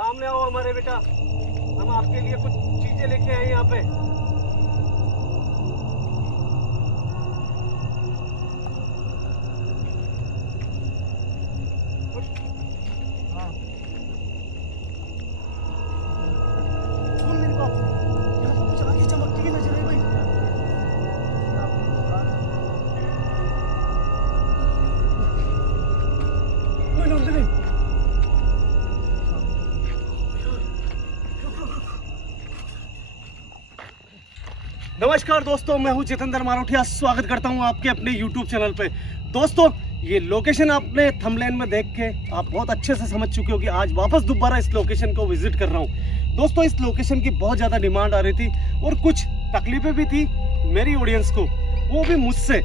सामने आओ हमारे बेटा, हम आपके लिए कुछ चीजें लेके आए यहाँ पे। हाँ सुन मेरी बात, यहाँ पर कुछ आगे चमकती हुई नजर आई भाई। कोई नंदनी। नमस्कार दोस्तों, मैं हूं जितेंद्र मारोठिया। स्वागत करता हूं आपके अपने YouTube चैनल पे। दोस्तों, ये लोकेशन आपने थंबनेल में देख के आप बहुत अच्छे से समझ चुके हो कि आज वापस दोबारा इस लोकेशन को विजिट कर रहा हूं। दोस्तों, इस लोकेशन की बहुत ज़्यादा डिमांड आ रही थी और कुछ तकलीफें भी थी मेरी ऑडियंस को, वो भी मुझसे।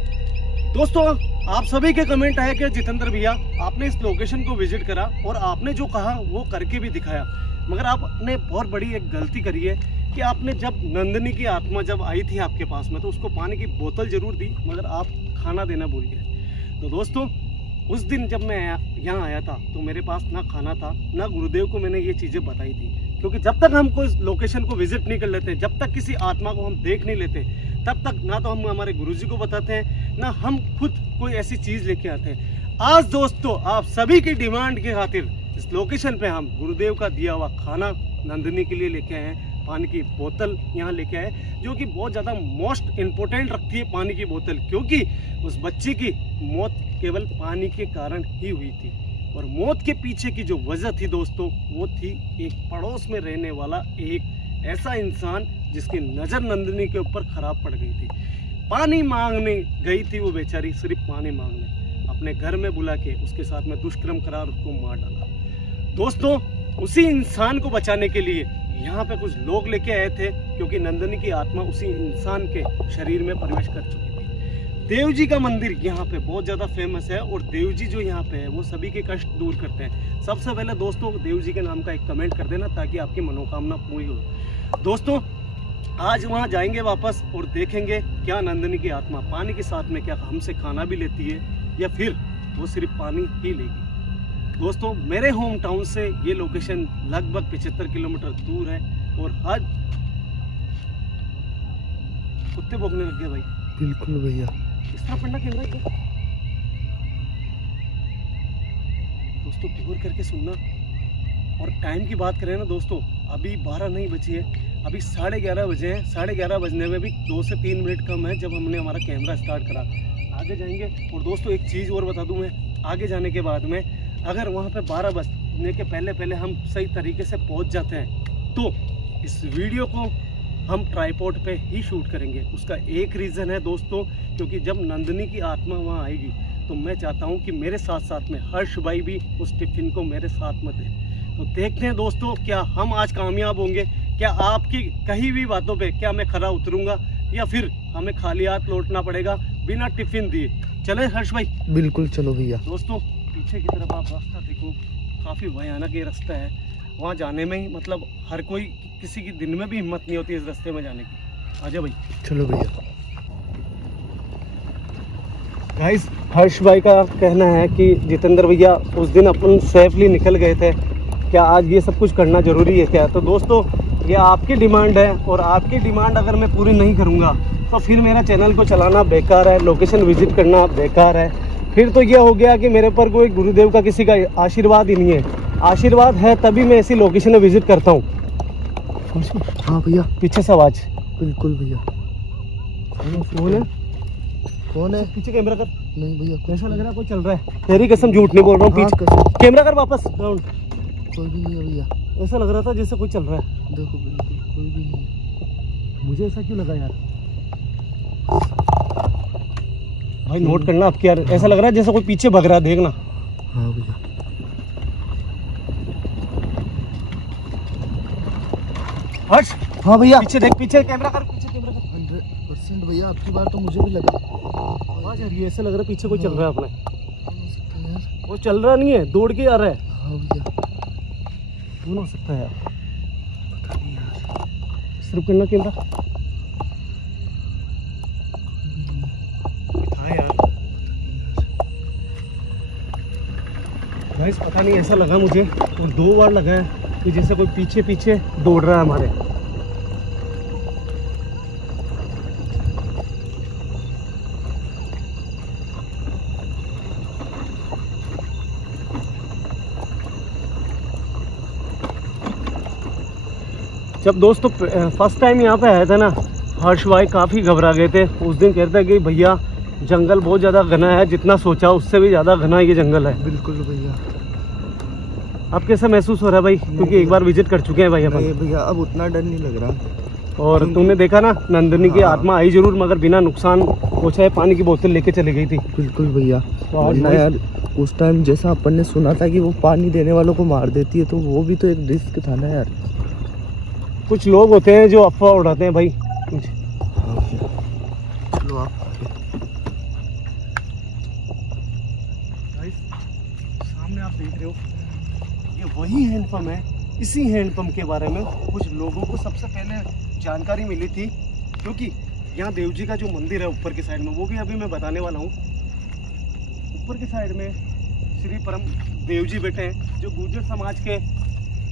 दोस्तों, आप सभी के कमेंट आए कि जितेंद्र भैया आपने इस लोकेशन को विजिट करा और आपने जो कहा वो करके भी दिखाया, मगर आपने बहुत बड़ी एक गलती करी है कि आपने जब नंदिनी की आत्मा जब आई थी आपके पास में तो उसको पानी की बोतल जरूर दी, मगर आप खाना देना भूल गए। तो दोस्तों, उस दिन जब मैं यहाँ आया था तो मेरे पास ना खाना था, ना गुरुदेव को मैंने ये चीज़ें बताई थी, क्योंकि जब तक हमको इस लोकेशन को विजिट नहीं कर लेते, जब तक किसी आत्मा को हम देख नहीं लेते, तब तक ना तो हम हमारे गुरुजी को बताते हैं, ना हम खुद कोई ऐसी चीज़ लेके आते हैं। आज दोस्तों, आप सभी की डिमांड की खातिर इस लोकेशन पे हम गुरुदेव का दिया हुआ खाना नंदिनी के लिए लेके आए हैं। पानी की बोतल यहाँ लेके आए, जो कि बहुत ज़्यादा मोस्ट इम्पोर्टेंट रखती है पानी की बोतल, क्योंकि उस बच्चे की मौत केवल पानी के कारण ही हुई थी। और मौत के पीछे की जो वजह थी दोस्तों, वो थी एक पड़ोस में रहने वाला एक ऐसा इंसान जिसकी नज़र नंदिनी के ऊपर खराब पड़ गई थी। पानी मांगने गई थी वो बेचारी, सिर्फ पानी मांगने, अपने घर में बुला के उसके साथ में दुष्कर्म करा और उसको मार डाला। दोस्तों, उसी इंसान को बचाने के लिए यहाँ पे कुछ लोग लेके आए थे, क्योंकि नंदिनी की आत्मा उसी इंसान के शरीर में प्रवेश कर चुकी थी। देव जी का मंदिर यहाँ पे बहुत ज़्यादा फेमस है और देव जी जो यहाँ पे है वो सभी के कष्ट दूर करते हैं। सबसे पहले दोस्तों, देव जी के नाम का एक कमेंट कर देना ताकि आपकी मनोकामना पूरी हो। दोस्तों, आज वहाँ जाएंगे वापस और देखेंगे क्या नंदिनी की आत्मा पानी के साथ में क्या हमसे खाना भी लेती है या फिर वो सिर्फ पानी ही लेगी। दोस्तों, मेरे होम टाउन से ये लोकेशन लगभग 75 किलोमीटर दूर है और हर कुत्ते भौंकने लग गए भाई। बिल्कुल भैया, इस तरह पढ़ना कैमरा है। दोस्तों, गौर करके सुनना। और टाइम की बात करें ना दोस्तों, अभी 12 नहीं बजी है, अभी 11:30 बजे हैं। 11:30 बजने में भी 2 से 3 मिनट कम है जब हमने हमारा कैमरा स्टार्ट करा। आगे जाएंगे। और दोस्तों, एक चीज़ और बता दूं मैं, आगे जाने के बाद में अगर वहाँ पे 12 बजने के पहले हम सही तरीके से पहुँच जाते हैं तो इस वीडियो को हम ट्राइपॉड पे ही शूट करेंगे। उसका एक रीज़न है दोस्तों, क्योंकि जब नंदिनी की आत्मा वहाँ आएगी तो मैं चाहता हूँ कि मेरे साथ साथ में हर्ष भाई भी उस टिफिन को मेरे साथ में दें। तो देखते हैं दोस्तों, क्या हम आज कामयाब होंगे, क्या आपकी कही हुई बातों पे क्या मैं खरा उतरूँगा या फिर हमें खाली हाथ लौटना पड़ेगा बिना टिफिन दिए। चले हर्ष भाई? बिल्कुल, चलो भैया। दोस्तों, पीछे की तरफ आप रास्ता देखो, काफ़ी भयानक ये रास्ता है। वहाँ जाने में ही मतलब हर कोई, किसी की दिन में भी हिम्मत नहीं होती इस रास्ते में जाने की। आजा भाई। चलो भैया। गाइस, हर्ष भाई का कहना है कि जितेंद्र भैया उस दिन अपन सेफली निकल गए थे, क्या आज ये सब कुछ करना ज़रूरी है क्या? तो दोस्तों, ये आपकी डिमांड है और आपकी डिमांड अगर मैं पूरी नहीं करूँगा तो फिर मेरा चैनल को चलाना बेकार है, लोकेशन विजिट करना बेकार है। फिर तो ये हो गया कि मेरे पर कोई गुरुदेव का किसी का आशीर्वाद ही नहीं है। आशीर्वाद है तभी मैं ऐसी लोकेशन में विजिट करता हूँ। हाँ भैया। पीछे से आवाज। बिल्कुल भैया। कौन है? कौन है? पीछे कैमरा कर। नहीं भैया, ऐसा लग रहा है कोई चल रहा है। तेरी कसम झूठ नहीं बोल रहा हूँ। पीछे कैमरा कर वापस राउंड। कोई भी नहीं है भैया। ऐसा लग रहा था जैसे कोई चल रहा है। देखो, बिल्कुल कोई भी नहीं है। मुझे ऐसा क्यों लगा यार? भाई नोट करना आपकी यार, ऐसा लग रहा है जैसे कोई पीछे भग रहा है, देखना। हाँ भैया। हर्ष। हाँ भैया। पीछे देख, पीछे कैमरा कर, पीछे कैमरा कर। 100% भैया, आपकी बात तो मुझे भी लगा। आवाज आ रही है, ऐसा लग रहा है पीछे कोई चल रहा है अपने। कौन हो सकता है यार? वो चल रहा नहीं है, दौड़ के आ रहा है। हाँ भैया। कौन हो सकता है यार? पता नहीं यार। सिर्फ करना कैमरा। हाँ यार, गाइस पता नहीं, ऐसा लगा मुझे और 2 बार लगा है कि जैसे कोई पीछे पीछे दौड़ रहा है हमारे। जब दोस्तों फर्स्ट टाइम यहाँ पे आया था ना, हर्ष भाई काफ़ी घबरा गए थे। उस दिन कहते हैं कि भैया जंगल बहुत ज़्यादा घना है, जितना सोचा उससे भी ज़्यादा घना ये जंगल है। बिल्कुल भैया। अब कैसा महसूस हो रहा है भाई? क्योंकि एक बार विजिट कर चुके हैं भाई अपन। नहीं भैया, अब उतना डर नहीं लग रहा। और तुमने देखा ना, नंदिनी की आत्मा आई जरूर, मगर बिना नुकसान पहुंचाए पानी की बोतल लेके चली गई थी। बिल्कुल भैया। तो आज वरना यार उस टाइम जैसा अपन ने सुना था कि वो पानी देने वालों को मार देती है, तो वो भी तो एक रिस्क था ना यार। कुछ लोग होते हैं जो अफवाह उड़ाते हैं भाई। हाँ भैया, चलो आप सामने आप देख रहे हो, ये वही हैंडपंप है। इसी हैंडपंप के बारे में कुछ लोगों को सबसे पहले जानकारी मिली थी, क्योंकि यहाँ देव जी का जो मंदिर है ऊपर की साइड में, वो भी अभी मैं बताने वाला हूँ। ऊपर की साइड में श्री परम देव जी बैठे हैं, जो गुर्जर समाज के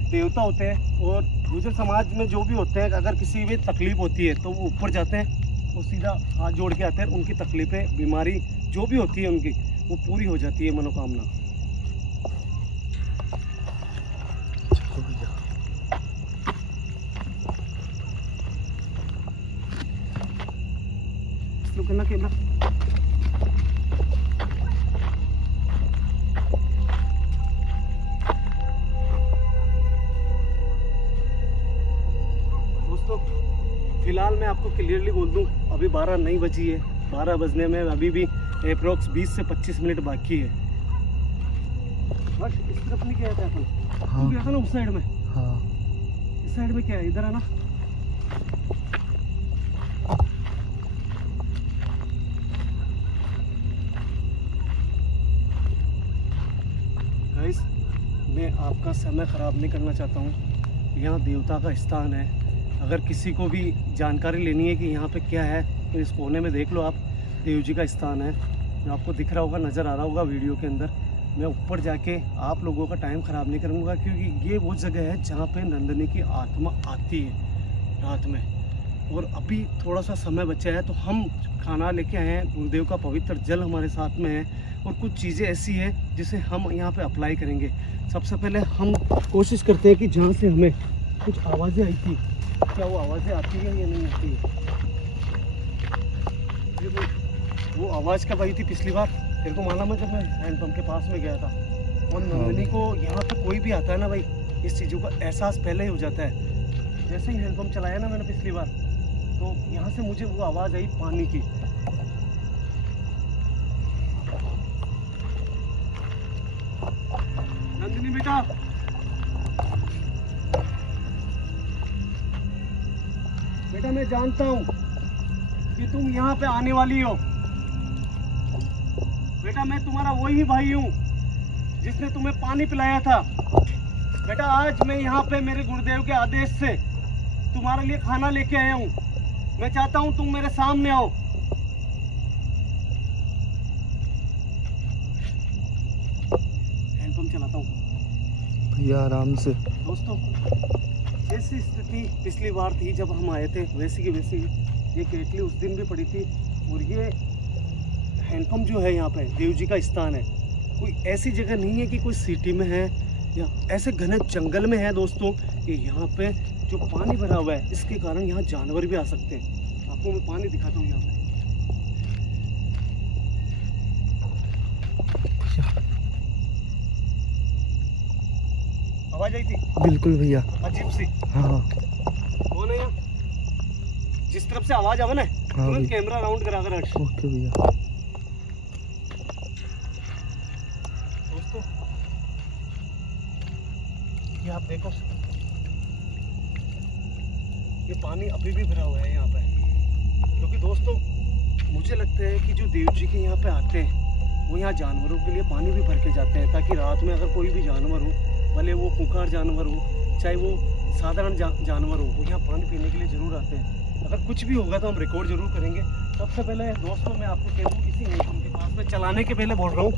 देवता होते हैं। और गुर्जर समाज में जो भी होते हैं, अगर किसी भी तकलीफ होती है तो वो ऊपर जाते हैं, वो सीधा हाथ जोड़ के आते हैं। उनकी तकलीफें, बीमारी जो भी होती है उनकी, वो पूरी हो जाती है, मनोकामना। करना कैमरा। दोस्तों फिलहाल मैं आपको क्लियरली बोल दूं, अभी 12 नहीं बजी है। 12 बजने में अभी भी अप्रोक्स 20 से 25 मिनट बाकी है। बस इस तरफ नहीं गया था अपन। हाँ। गया था ना उस साइड में। हाँ। इस साइड में क्या है? इधर है ना। गाइस, मैं आपका समय ख़राब नहीं करना चाहता हूँ। यहाँ देवता का स्थान है। अगर किसी को भी जानकारी लेनी है कि यहाँ पे क्या है, तो इस कोने में देख लो आप, देव जी का स्थान है, जो आपको दिख रहा होगा, नज़र आ रहा होगा वीडियो के अंदर। मैं ऊपर जाके आप लोगों का टाइम ख़राब नहीं करूँगा, क्योंकि ये वो जगह है जहाँ पे नंदिनी की आत्मा आती है रात में। और अभी थोड़ा सा समय बचा है, तो हम खाना लेके आए हैं, गुरुदेव का पवित्र जल हमारे साथ में है, और कुछ चीज़ें ऐसी है जिसे हम यहाँ पे अप्लाई करेंगे। सबसे पहले हम कोशिश करते हैं कि जहाँ से हमें कुछ आवाज़ें आई थी, क्या वो आवाज़ें आती है या नहीं आती है। वो आवाज़ कब आई थी पिछली बार? तेरे को मालूम है, जब मैं हैंडपम्प के पास में गया था। और नंदिनी को यहाँ पे कोई भी आता है ना भाई, इस चीज़ों का एहसास पहले ही हो जाता है। जैसे ही हैंडपम्प चलाया ना मैंने पिछली बार, तो यहाँ से मुझे वो आवाज़ आई पानी की। नंदिनी बेटा, बेटा मैं जानता हूँ कि तुम यहाँ पे आने वाली हो। बेटा मैं तुम्हारा वही भाई हूँ जिसने तुम्हें पानी पिलाया था। बेटा आज मैं यहाँ पे मेरे गुरुदेव के आदेश से तुम्हारे लिए खाना लेके आया हूँ। मैं चाहता हूँ तुम मेरे सामने आओ। हैंडपंप चलाता हूँ भैया, आराम से। दोस्तों, जैसी स्थिति पिछली बार थी जब हम आए थे, वैसी की वैसी ये केटली उस दिन भी पड़ी थी। और ये हैंडपंप जो है यहाँ पे देव जी का स्थान है। कोई ऐसी जगह नहीं है कि कोई सिटी में है या ऐसे घने जंगल में है दोस्तों, कि यहाँ पे जो पानी भरा हुआ है, इसके कारण यहाँ जानवर भी आ सकते हैं। आपको मैं पानी दिखाता हूँ यहाँ पे। आवाज आई थी बिल्कुल भैया। अजीब सी। हाँ। वो नहीं, जिस तरफ से आवाज आवे ना, हाँ तुरंत भैया। कैमरा राउंड करा कर हट। ओके भैया। दोस्तों ये आप देखो, ये पानी अभी भी भरा हुआ है यहाँ पे। क्योंकि दोस्तों मुझे लगता है कि जो देव जी के यहाँ पे आते हैं, वो यहाँ जानवरों के लिए पानी भी भर के जाते हैं, ताकि रात में अगर कोई भी जानवर हो, भले वो खूंखार जानवर हो चाहे वो साधारण जानवर हो, वो यहाँ पानी पीने के लिए ज़रूर आते हैं। अगर कुछ भी होगा तो हम रिकॉर्ड ज़रूर करेंगे। सबसे पहले दोस्तों मैं आपको कह दूँ, इसी हैंडपंप के पास में चलाने के पहले बोल रहा हूँ,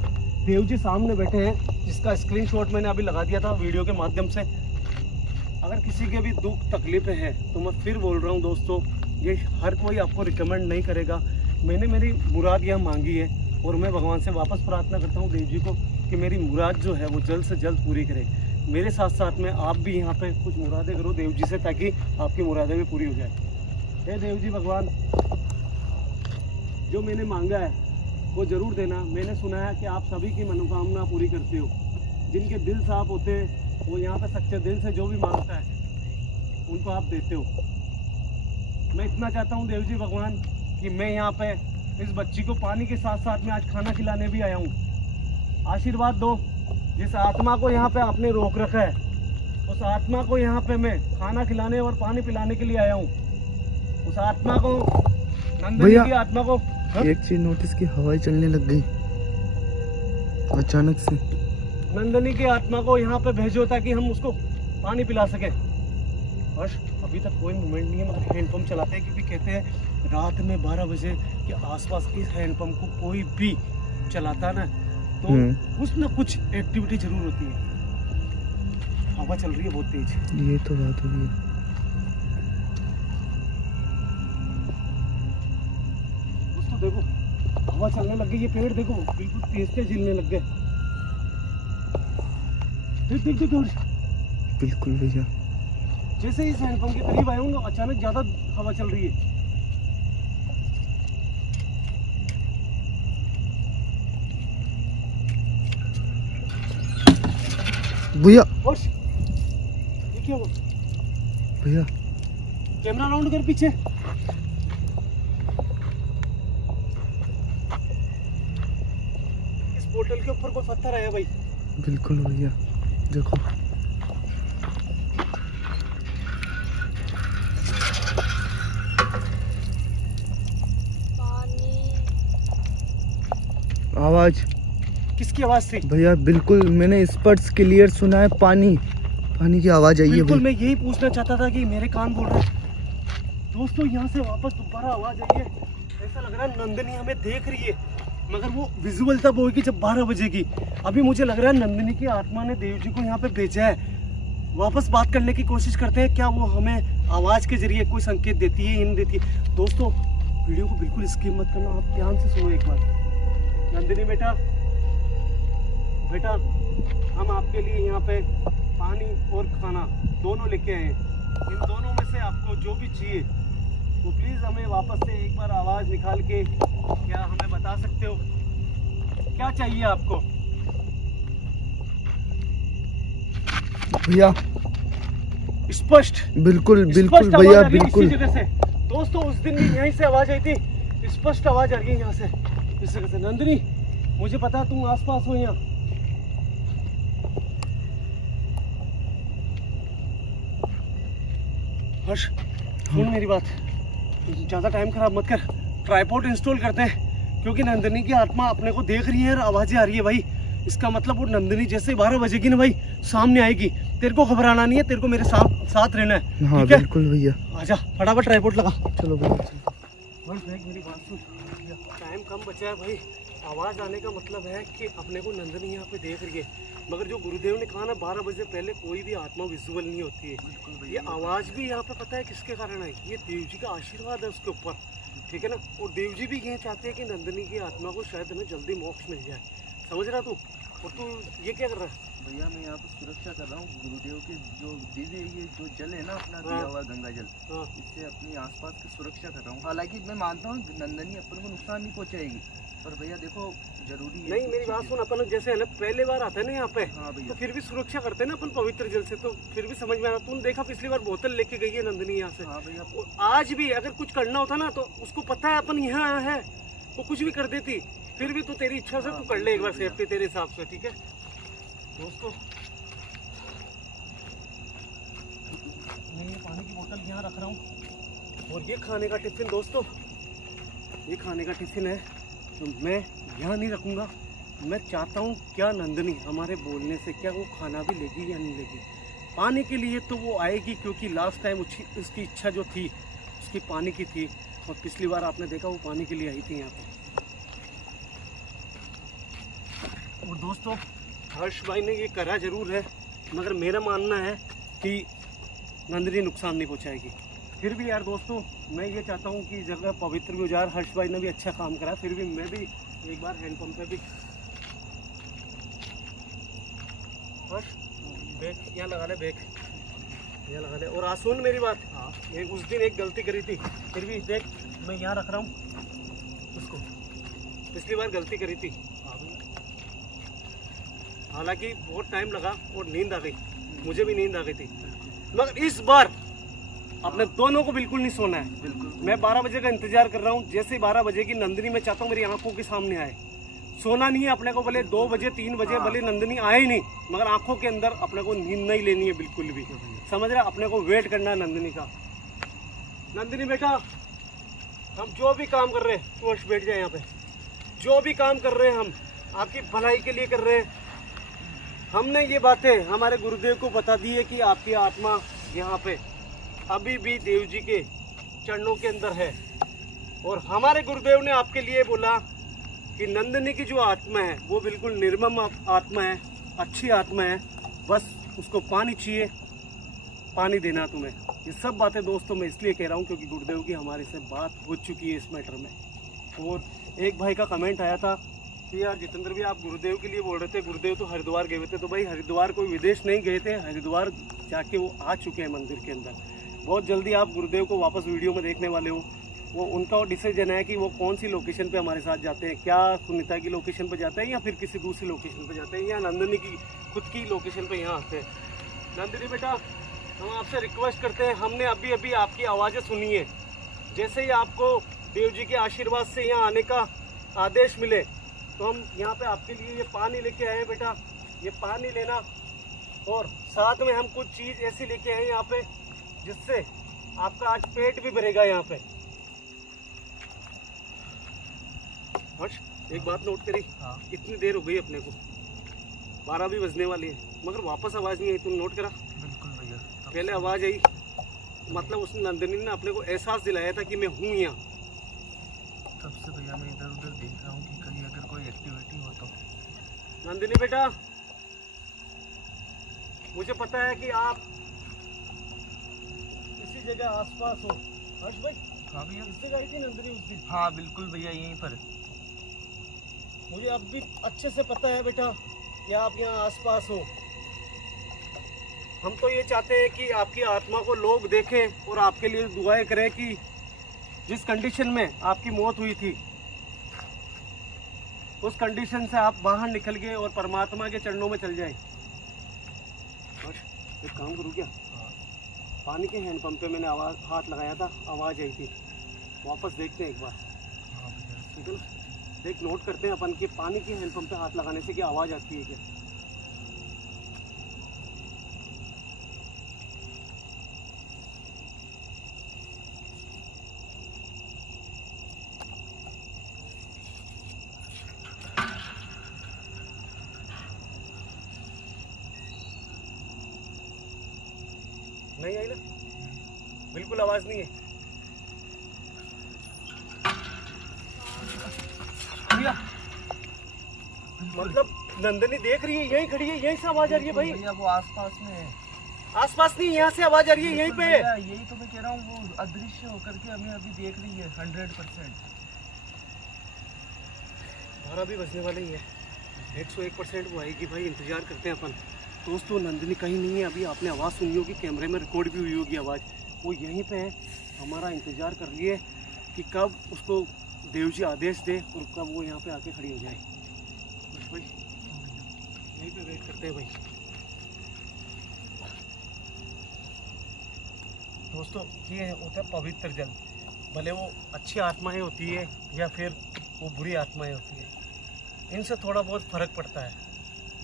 देव जी सामने बैठे हैं, जिसका स्क्रीनशॉट मैंने अभी लगा दिया था वीडियो के माध्यम से। अगर किसी के भी दुख तकलीफें हैं तो मैं फिर बोल रहा हूँ दोस्तों, ये हर कोई आपको रिकमेंड नहीं करेगा। मैंने मेरी मुराद यहाँ मांगी है और मैं भगवान से वापस प्रार्थना करता हूँ देव जी को कि मेरी मुराद जो है वो जल्द से जल्द पूरी करे। मेरे साथ साथ में आप भी यहाँ पे कुछ मुरादें करो देव जी से, ताकि आपकी मुरादें भी पूरी हो जाए। हे देव जी भगवान, जो मैंने मांगा है वो ज़रूर देना। मैंने सुना है कि आप सभी की मनोकामना पूरी करते हो। जिनके दिल साफ होते हैं वो यहाँ पे सच्चे दिल से जो भी मांगता है उनको आप देते हो। मैं इतना चाहता हूँ देव जी भगवान कि मैं यहाँ पे इस बच्ची को पानी के साथ साथ में आज खाना खिलाने भी आया हूँ। आशीर्वाद दो। जिस आत्मा को यहाँ पे आपने रोक रखा है उस आत्मा को यहाँ पे मैं खाना खिलाने और पानी पिलाने के लिए आया हूँ। उस आत्मा को, नंदनी की आत्मा को। एक चीज नोटिस की, हवाएं चलने लग गई अचानक से। नंदनी की आत्मा को यहाँ पे भेजो ताकि हम उसको पानी पिला सके। बस अभी तक कोई मूवमेंट नहीं है, मगर हैंडपम्प चलाते हैं क्योंकि कहते हैं रात में 12 बजे के आसपास इस हैंडपम्प को कोई भी चलाता ना तो कुछ ना कुछ एक्टिविटी जरूर होती है। हवा चल रही है बहुत तेज। ये तो बात हुई है। दोस्तों देखो हवा चलने लग गई, ये पेड़ देखो बिल्कुल तेज तेज हिलने लग गए। देख देख देख, बिल्कुल भैया। जैसे ही इस हैंडपम्प के करीब आए होंगे अचानक ज्यादा हवा चल रही है। भैया ये क्या हुआ? भैया कैमरा राउंड कर पीछे। इस पोर्टल के ऊपर कोई पत्थर आया भाई। बिल्कुल भैया, देखो आवाज। किसकी आवाज थी भैया? बिल्कुल मैंने स्पष्ट क्लियर सुना है, पानी की आवाज आई है। बिल्कुल मैं यही पूछना चाहता था कि मेरे कान बोल रहे हैं। दोस्तों यहाँ से वापस दोबारा आवाज आई है। ऐसा लग रहा है नंदनी हमें देख रही है, मगर वो विजुअल तब होगी जब 12 बजे की। अभी मुझे लग रहा है नंदनी की आत्मा ने देव जी को यहाँ पे भेजा है। वापस बात करने की कोशिश करते हैं, क्या वो हमें आवाज के जरिए कोई संकेत देती है या नहीं देती है। दोस्तों वीडियो को बिल्कुल स्किप मत करना, आप ध्यान से सुनो एक बार। नंदिनी बेटा, हम आपके लिए यहाँ पे पानी और खाना दोनों लेके आए हैं। इन दोनों में से आपको जो भी चाहिए तो प्लीज़ हमें वापस से एक बार आवाज़ निकाल के क्या हमें बता सकते हो क्या चाहिए आपको? भैया स्पष्ट, बिल्कुल बिल्कुल भैया, बिल्कुल। जगह से दोस्तों उस दिन भी यहीं से आवाज़ आई थी, स्पष्ट आवाज़ आ रही है यहाँ से, इस जगह से। नंदिनी मुझे पता तुम आसपास हो यहाँ। हर्ष सुन मेरी बात, ज़्यादा टाइम खराब मत कर। ट्राइपॉड इंस्टॉल करते हैं क्योंकि नंदिनी की आत्मा अपने को देख रही है और आवाज़ें आ रही है भाई। इसका मतलब वो नंदिनी जैसे 12 बजेगी ना भाई सामने आएगी। तेरे को घबराना नहीं है, तेरे को मेरे साथ रहना है। हाँ, ठीक है? बिल्कुल भैया। आजा फटाफट ट्राइपॉड लगा। चलो भैया। मेरी बात सुन, टाइम कम बचा है भाई। आवाज़ आने का मतलब है कि अपने को नंदिनी यहाँ पे देख रही है, मगर जो गुरुदेव ने कहा ना 12 बजे पहले कोई भी आत्मा विजुअल नहीं होती है। ये आवाज़ भी यहाँ पे पता है किसके कारण है? ये देव जी का आशीर्वाद है उसके ऊपर, ठीक है ना। और देव जी भी ये चाहते हैं कि नंदिनी की आत्मा को शायद हमें जल्दी मोक्ष मिल जाए। समझ रहा तू? और तू ये क्या कर रहा है? भैया मैं यहाँ पर सुरक्षा कर रहा हूँ। गुरुदेव के जो दिव्य ये जो जल है ना अपना दिया हुआ गंगा जल, इससे अपनी आसपास की सुरक्षा कर रहा हूँ। हालांकि मैं मानता हूँ नंदनी अपन को नुकसान नहीं पहुँचाएगी, पर भैया देखो जरूरी है। नहीं मेरी बात सुन, अपन जैसे है ना पहले बार आता है ना यहाँ पे, हाँ भैया, तो फिर भी सुरक्षा करते हैं ना अपन पवित्र जल से, तो फिर भी समझ में आ रहा। तूने देखा पिछली बार बोतल लेके गई है नंदिनी यहाँ से। हाँ भैया। और आज भी अगर कुछ करना होता ना तो उसको पता है अपन यहाँ है, वो कुछ भी कर देती। फिर भी तू तेरी इच्छा से तू कर ले एक बार सेफ्टी तेरे हिसाब से, ठीक है दोस्तों। मैं ये पानी की बोतल यहाँ रख रहा हूँ और ये खाने का टिफिन दोस्तों, ये खाने का टिफिन है तो मैं यहाँ नहीं रखूँगा। मैं चाहता हूँ क्या नंदिनी हमारे बोलने से क्या वो खाना भी लेगी या नहीं लेगी। पानी के लिए तो वो आएगी क्योंकि लास्ट टाइम उसकी इच्छा जो थी उसकी पानी की थी, और पिछली बार आपने देखा वो पानी के लिए आई थी यहाँ पे। और दोस्तों हर्ष भाई ने ये करा जरूर है, मगर मेरा मानना है कि नंदिनी नुकसान नहीं पहुंचाएगी। फिर भी यार दोस्तों, मैं ये चाहता हूँ कि जगह पवित्र भी हो जाए। हर्ष भाई ने भी अच्छा काम करा, फिर भी मैं भी एक बार हैंडपम्प पे भी बैग यहाँ लगा ले, बैग यहाँ लगा ले। और आज सुन मेरी बात, हाँ उस दिन एक गलती करी थी, फिर भी देख मैं यहाँ रख रहा हूँ उसको। पिछली बार गलती करी थी, हालांकि बहुत टाइम लगा और नींद आ गई, मुझे भी नींद आ गई थी। मगर इस बार अपने दोनों को बिल्कुल नहीं सोना है। बिल्कुल। मैं 12 बजे का इंतजार कर रहा हूँ। जैसे 12 बजे की नंदिनी मैं चाहता हूँ मेरी आंखों के सामने आए। सोना नहीं है अपने को, भले 2 बजे 3 बजे भले नंदिनी आए ही नहीं, मगर आंखों के अंदर अपने को नींद नहीं लेनी है बिल्कुल भी। समझ रहे, अपने को वेट करना है नंदिनी का। नंदिनी बेटा, हम जो भी काम कर रहे हैं, तू हर्ष बैठ जाए यहाँ पे, जो भी काम कर रहे हैं हम आपकी भलाई के लिए कर रहे हैं। हमने ये बातें हमारे गुरुदेव को बता दी है कि आपकी आत्मा यहाँ पे अभी भी देव जी के चरणों के अंदर है। और हमारे गुरुदेव ने आपके लिए बोला कि नंदिनी की जो आत्मा है वो बिल्कुल निर्मम आत्मा है, अच्छी आत्मा है, बस उसको पानी चाहिए, पानी देना तुम्हें। ये सब बातें दोस्तों मैं इसलिए कह रहा हूँ क्योंकि गुरुदेव की हमारे से बात हो चुकी है इस मैटर में। और एक भाई का कमेंट आया था कि यार जितेंद्र भी आप गुरुदेव के लिए बोल रहे थे, गुरुदेव तो हरिद्वार गए हुए थे। तो भाई हरिद्वार कोई विदेश नहीं गए थे, हरिद्वार जाके वो आ चुके हैं मंदिर के अंदर। बहुत जल्दी आप गुरुदेव को वापस वीडियो में देखने वाले हो। वो उनका डिसीजन है कि वो कौन सी लोकेशन पे हमारे साथ जाते हैं, क्या सुनीता की लोकेशन पे जाते हैं या फिर किसी दूसरी लोकेशन पे जाते हैं या नंदिनी की खुद की लोकेशन पे यहाँ आते हैं। नंदिनी बेटा, हम आपसे रिक्वेस्ट करते हैं, हमने अभी अभी आपकी आवाज़ें सुनी है। जैसे ही आपको देव जी के आशीर्वाद से यहाँ आने का आदेश मिले तो हम यहाँ पे आपके लिए ये पानी लेके आए हैं बेटा, ये पानी लेना। और साथ में हम कुछ चीज़ ऐसी लेके आए यहाँ पे जिससे आपका आज पेट भी भरेगा यहाँ पे। हर्ष, एक बात नोट करी, हाँ। इतनी देर हो गई अपने को, 12 भी बजने वाली है, मगर वापस आवाज़ नहीं आई। तुम नोट करा? बिल्कुल भैया। पहले आवाज़ आई, मतलब उस नंदिनी ने अपने को एहसास दिलाया था कि मैं हूँ यहाँ। तब से भैया मैं इधर उधर देख रहा हूँ कि कहीं अगर कोई एक्टिविटी हो तो। नंदिनी बेटा, मुझे पता है कि आप इसी जगह आसपास हो। हर्ष भाई, हाँ भैया। इस जगह आई थी नंदिनी उस दिन? हाँ बिल्कुल भैया, यहीं पर। मुझे अब भी अच्छे से पता है बेटा कि आप यहाँ आसपास हो। हम तो ये चाहते हैं कि आपकी आत्मा को लोग देखें और आपके लिए दुआएं करें कि जिस कंडीशन में आपकी मौत हुई थी उस कंडीशन से आप बाहर निकल गए और परमात्मा के चरणों में चल जाए। एक काम करूँ क्या? पानी के हैंडपम्प पे मैंने हाथ लगाया था, आवाज़ आई थी, वापस देखते हैं एक बार। हाँ भैया। ठीक है ना? देख, नोट करते हैं अपन कि पानी के हैंडपम्प पे हाथ लगाने से क्या आवाज़ आती है क्या। नहीं आई ना, बिल्कुल आवाज़ नहीं है। भैया, मतलब नंदिनी देख रही है, यहीं खड़ी है, यहीं से आवाज आ रही है भाई। भैया वो आसपास में है। आसपास नहीं, यहाँ से आवाज आ रही है, यहीं पे है। भैया, यही तो मैं कह रहा हूँ, वो अदृश्य होकर के हमें अभी देख रही है 100%। 12 भी बजने वाले ही है, 101% वो आएगी भाई, इंतजार करते हैं अपन। दोस्तों, नंदिनी कहीं नहीं है, अभी आपने आवाज़ सुनी होगी, कैमरे में रिकॉर्ड भी हुई होगी आवाज़, वो यहीं पे है, हमारा इंतजार कर रही है कि कब उसको देव जी आदेश दे और कब वो यहाँ पे आके खड़ी हो जाए। बस भाई, यहीं पे वेट करते हैं भाई। दोस्तों, ये होता है पवित्र जल, भले वो अच्छी आत्माएं होती है या फिर वो बुरी आत्माएं होती है, इनसे थोड़ा बहुत फ़र्क पड़ता है।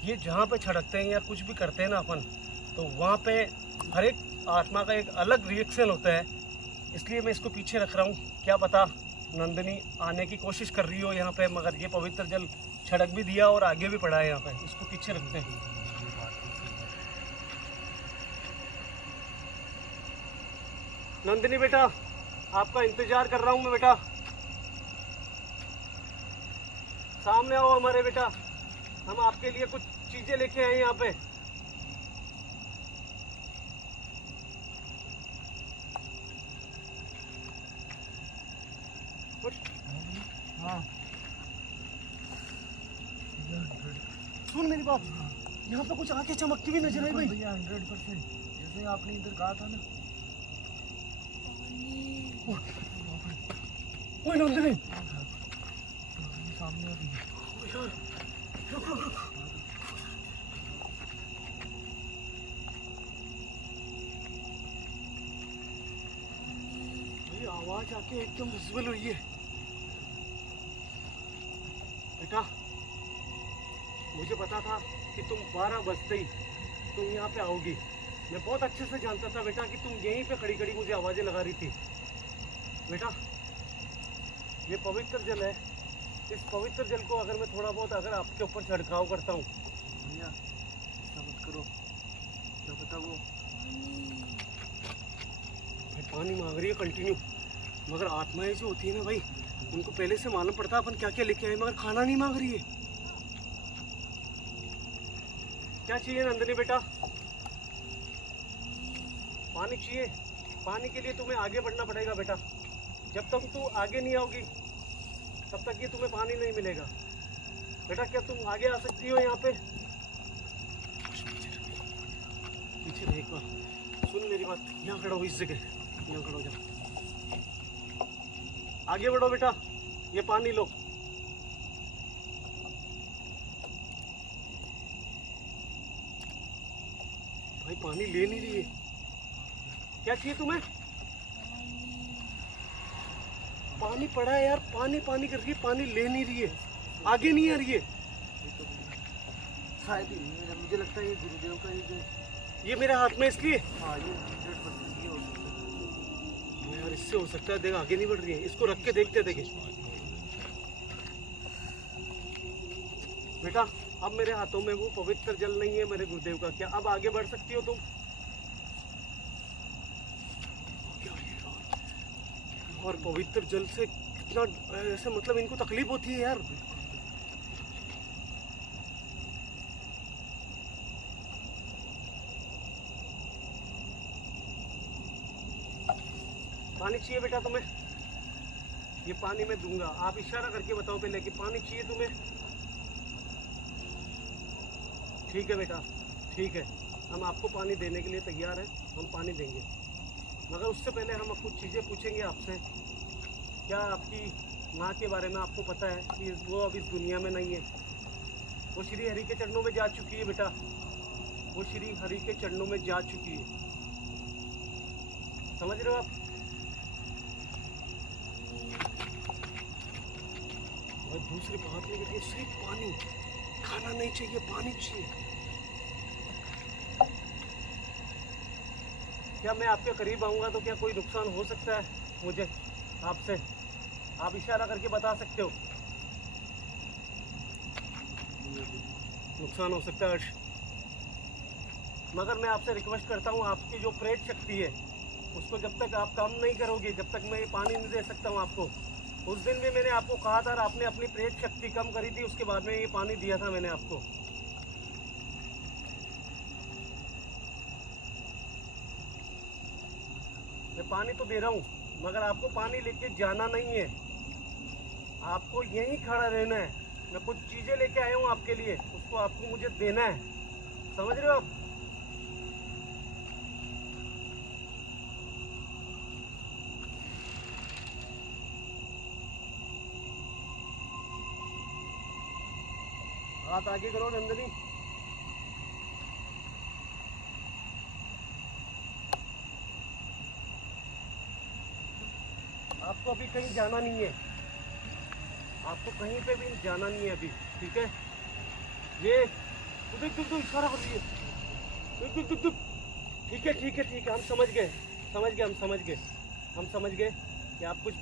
ये जहाँ पे छिड़कते हैं या कुछ भी करते हैं ना अपन, तो वहाँ पे हर एक आत्मा का एक अलग रिएक्शन होता है। इसलिए मैं इसको पीछे रख रहा हूँ, क्या पता नंदिनी आने की कोशिश कर रही हो यहाँ पे, मगर ये पवित्र जल छिड़क भी दिया और आगे भी पड़ा है यहाँ पे, इसको पीछे रखते हैं। नंदिनी बेटा, आपका इंतजार कर रहा हूँ मैं बेटा, सामने आओ हमारे बेटा, हम आपके लिए कुछ चीजें लेके आए यहाँ पे। हाँ सुन मेरी बात, यहाँ पे कुछ आंखें चमकती हुई नजर आई भाई। भैया 100%, जैसे आपने इधर कहा था ना। ओए नंदिनी, सामने आ रही है। ओ यार, रुक रुक रुक। भाई आवाज आके एकदम विजिबल हुई है। बेटा मुझे पता था कि तुम 12 बजते ही तुम यहाँ पे आओगी। मैं बहुत अच्छे से जानता था बेटा कि तुम यहीं पे खड़ी खड़ी मुझे आवाजें लगा रही थी। बेटा ये पवित्र जल है, इस पवित्र जल को अगर मैं थोड़ा बहुत अगर आपके ऊपर छिड़काव करता हूँ। भैया ऐसा मत करो, क्या पता वो भाई पानी मांग रही है कंटिन्यू, मगर आत्माएं जो होती है ना भाई, उनको पहले से मालूम पड़ता है अपन क्या क्या लेके आए, मगर खाना नहीं मांग रही है। क्या चाहिए नंदिनी बेटा? पानी चाहिए। पानी के लिए तुम्हें आगे बढ़ना पड़ेगा बेटा। जब तक तू आगे नहीं आओगी तब तक ये तुम्हें पानी नहीं मिलेगा। बेटा क्या तुम आगे आ सकती हो यहाँ पे? पीछे देख बार, सुन मेरी बात, यहाँ खड़ा हो, इस जगह यहाँ खड़ा हो जा। आगे बढ़ो बेटा, ये पानी लो। भाई पानी ले नहीं रही है। क्या चाहिए तुम्हें? पानी पड़ा है यार, पानी पानी कर रही है, पानी ले नहीं रही है, आगे नहीं आ रही है। शायद ही मुझे लगता है ये गुरुदेव का ही जो। ये मेरे हाथ में इसलिए। हाँ ये 100% ये हो सकता है। हाँ यार इससे हो सकता है। देख आगे नहीं बढ़ रही है, इसको रख के देखते देखे बेटा। अब मेरे हाथों में वो पवित्र जल नहीं है मेरे गुरुदेव का। क्या अब आगे बढ़ सकती हो तुम? और पवित्र जल से कितना ऐसे मतलब इनको तकलीफ होती है यार। पानी चाहिए बेटा तुम्हें? ये पानी मैं दूंगा, आप इशारा करके बताओ पहले कि पानी चाहिए तुम्हें। ठीक है बेटा, ठीक है, हम आपको पानी देने के लिए तैयार हैं, हम पानी देंगे। मगर उससे पहले हम कुछ चीज़ें पूछेंगे आपसे। क्या आपकी माँ के बारे में आपको पता है कि वो अब इस दुनिया में नहीं है? वो श्री हरि के चरणों में जा चुकी है बेटा, वो श्री हरि के चरणों में जा चुकी है। समझ रहे हो आप? और दूसरी बात ये कि सिर्फ पानी, खाना नहीं चाहिए, पानी चाहिए। क्या मैं आपके करीब आऊँगा तो क्या कोई नुकसान हो सकता है मुझे आपसे? आप इशारा करके बता सकते हो। नुकसान हो सकता है हर्ष, मगर मैं आपसे रिक्वेस्ट करता हूँ, आपकी जो प्रेत शक्ति है उसको जब तक आप काम नहीं करोगे, जब तक मैं ये पानी नहीं दे सकता हूँ आपको। उस दिन भी मैंने आपको कहा था और आपने अपनी प्रेत शक्ति कम करी थी, उसके बाद में ये पानी दिया था मैंने आपको। मैं पानी तो दे रहा हूँ, मगर आपको पानी लेके जाना नहीं है, आपको यहीं खड़ा रहना है। मैं कुछ चीजें लेके आया हूँ आपके लिए, उसको आपको मुझे देना है। समझ रहे हो आप? हाथ आगे करो नंदिनी। आपको अभी कहीं जाना नहीं है, आपको कहीं पे भी जाना नहीं है अभी, ठीक है? ये दुख दुख दुख इशारा कर रही है, दुख दुख दुख दुख। ठीक है ठीक है ठीक है, हम समझ गए, हम समझ गए कि आप कुछ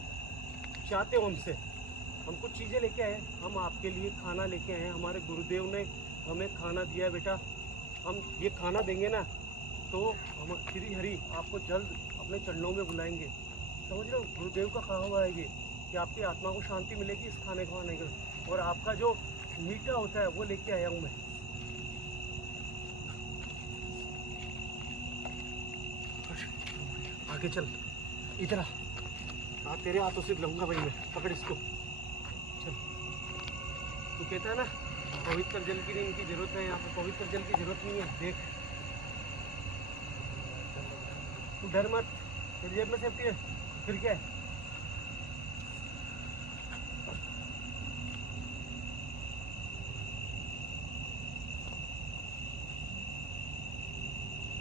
चाहते हो हमसे। हम कुछ चीज़ें लेके आए, हम आपके लिए खाना लेके आए हैं। हमारे गुरुदेव ने हमें खाना दिया है बेटा, हम ये खाना देंगे ना तो हम श्री हरि आपको जल्द अपने चरणों में बुलाएंगे। समझ रहे हो? गुरुदेव का कहा हुआ है ये कि आपकी आत्मा को शांति मिलेगी इस खाने को खाने के। और आपका जो मीठा होता है वो लेके आया हूँ मैं। आगे चल, इधर आ, तेरे हाथों से लूंगा भाई मैं, पकड़ इसको। तो कहता है ना पवित्र जल की इनकी जरूरत है, यहाँ पे पवित्र जल की जरूरत नहीं है। देख तू डर मत, तेरी जेब में सेफ्टी है, फिर क्या है।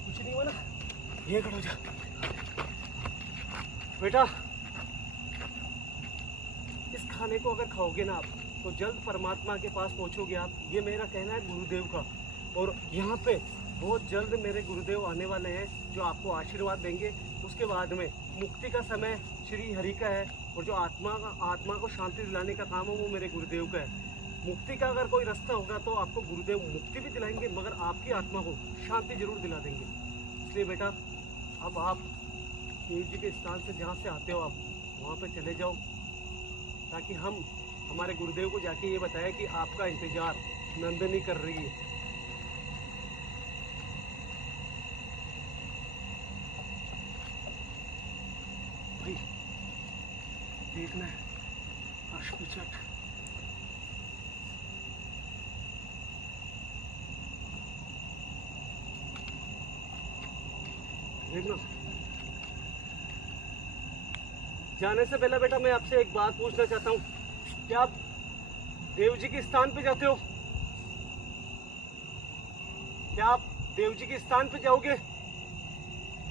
कुछ नहीं हुआ ना, ये खड़ा हो जा बेटा। इस खाने को अगर खाओगे ना आप तो जल्द परमात्मा के पास पहुंचोगे आप। ये मेरा कहना है गुरुदेव का। और यहाँ पे बहुत जल्द मेरे गुरुदेव आने वाले हैं जो आपको आशीर्वाद देंगे। उसके बाद में मुक्ति का समय श्री हरि का है, और जो आत्मा को शांति दिलाने का काम है वो मेरे गुरुदेव का है। मुक्ति का अगर कोई रास्ता होगा तो आपको गुरुदेव मुक्ति भी दिलाएंगे, मगर आपकी आत्मा को शांति जरूर दिला देंगे। इसलिए बेटा अब आप देव जी के स्थान से जहाँ से आते हो आप वहाँ पे चले जाओ, ताकि हम हमारे गुरुदेव को जाके ये बताएं कि आपका इंतजार नंदनी कर रही है। भाई देखना है अष्टचट, देखना। जाने से पहले बेटा मैं आपसे एक बात पूछना चाहता हूँ, क्या आप देव जी के स्थान पे जाते हो? क्या आप देव जी के स्थान पे जाओगे?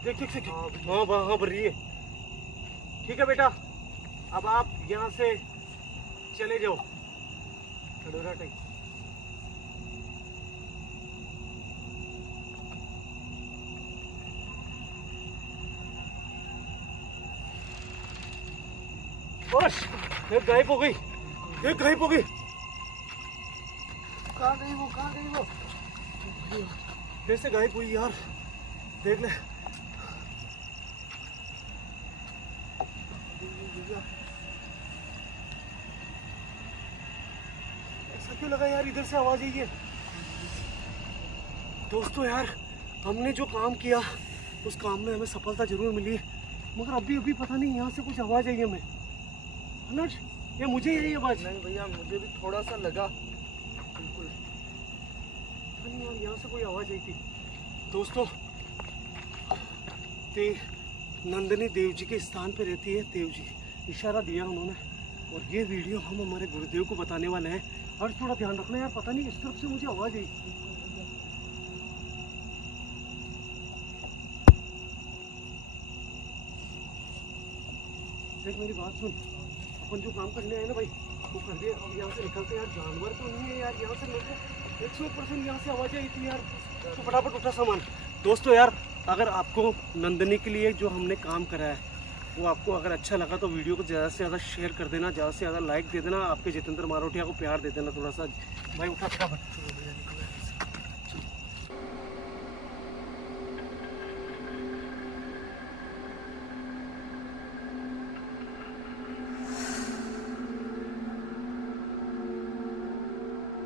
देख देख देख, हाँ हाँ भर रही है। ठीक है बेटा, अब आप यहाँ से चले जाओ। कटोरा टाइप एक गायब हो गई, एक गायब हो गई। कहाँ गई वो, कहाँ गई वो? कैसे गायब हुई यार, देख ले। ऐसा क्यों लगा यार, इधर से आवाज आई है। दोस्तों यार हमने जो काम किया उस काम में हमें सफलता जरूर मिली, मगर अभी अभी पता नहीं यहाँ से कुछ आवाज आई है हमें। अनुज ये मुझे यही आवाज। नहीं भैया मुझे भी थोड़ा सा लगा। बिल्कुल नहीं यार, यहाँ से कोई आवाज आई थी। दोस्तों नंदनी देव जी के स्थान पे रहती है। देव जी इशारा दिया उन्होंने, और ये वीडियो हम हमारे गुरुदेव को बताने वाले हैं। और थोड़ा ध्यान रखना यार, पता नहीं इस तरफ से मुझे आवाज आई। देख मेरी बात सुन, अपन जो काम करने आए ना भाई वो कर दिया। अब यहाँ से निकलते यार, जानवर तो नहीं है यार यहाँ से। मेरे को 100% यहाँ से आवाज़ आई थी यार, तो फटाफट उठा सामान। दोस्तों यार अगर आपको नंदनी के लिए जो हमने काम करा है वो आपको अगर अच्छा लगा तो वीडियो को ज़्यादा से ज़्यादा शेयर कर देना, ज़्यादा से ज़्यादा लाइक दे देना। आपके जितेंद्र मारोटिया को प्यार दे देना थोड़ा सा। भाई उठा फटाफट।